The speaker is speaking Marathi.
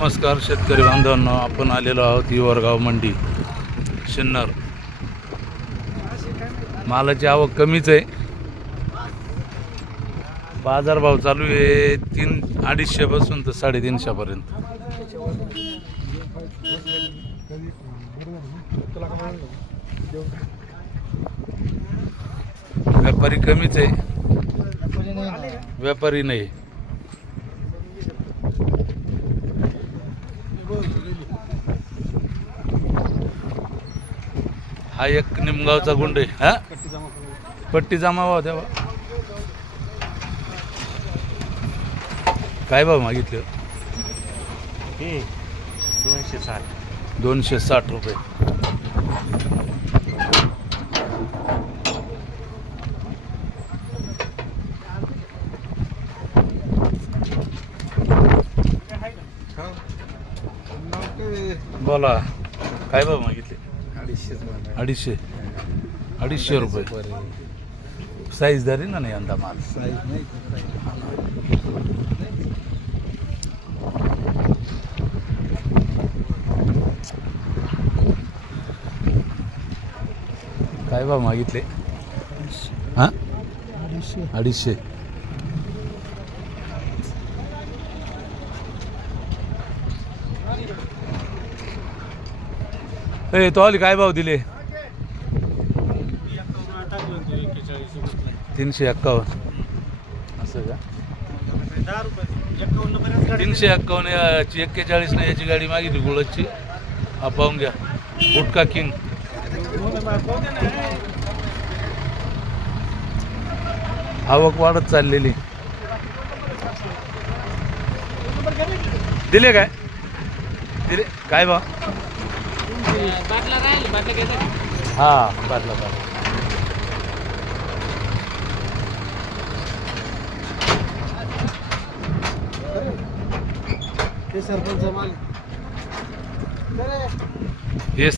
नमस्कार शेतकरी बांधवांनो, आपण आलेलो आहोत हिवरगाव मंडी शिन्नर. मालाची आवक कमीच आहे. बाजारभाव चालू आहे 250 पासून तर 350 पर्यंत. व्यापारी कमीच आहे, व्यापारी नाही. हा एक निमगावचा गुंड आहे. हा पट्टी जमा व्हा तेव्हा. काय भाव मागितले? 260 रुपये. बोला काय भाव मागितले? 250 रुपये. साईजदारी ना नाही यंदा माल. काय भाव मागितले? हा 250. तो आली काय भाव दिले? 351. असं का? 351 याची 41 नाही याची गाडी मागितली गुळाची. हा पाहून घ्या, गुटका किंग. आवक वाढत चाललेली. दिले काय? दिले काय भाव? हा बाटला सरपंच माल हे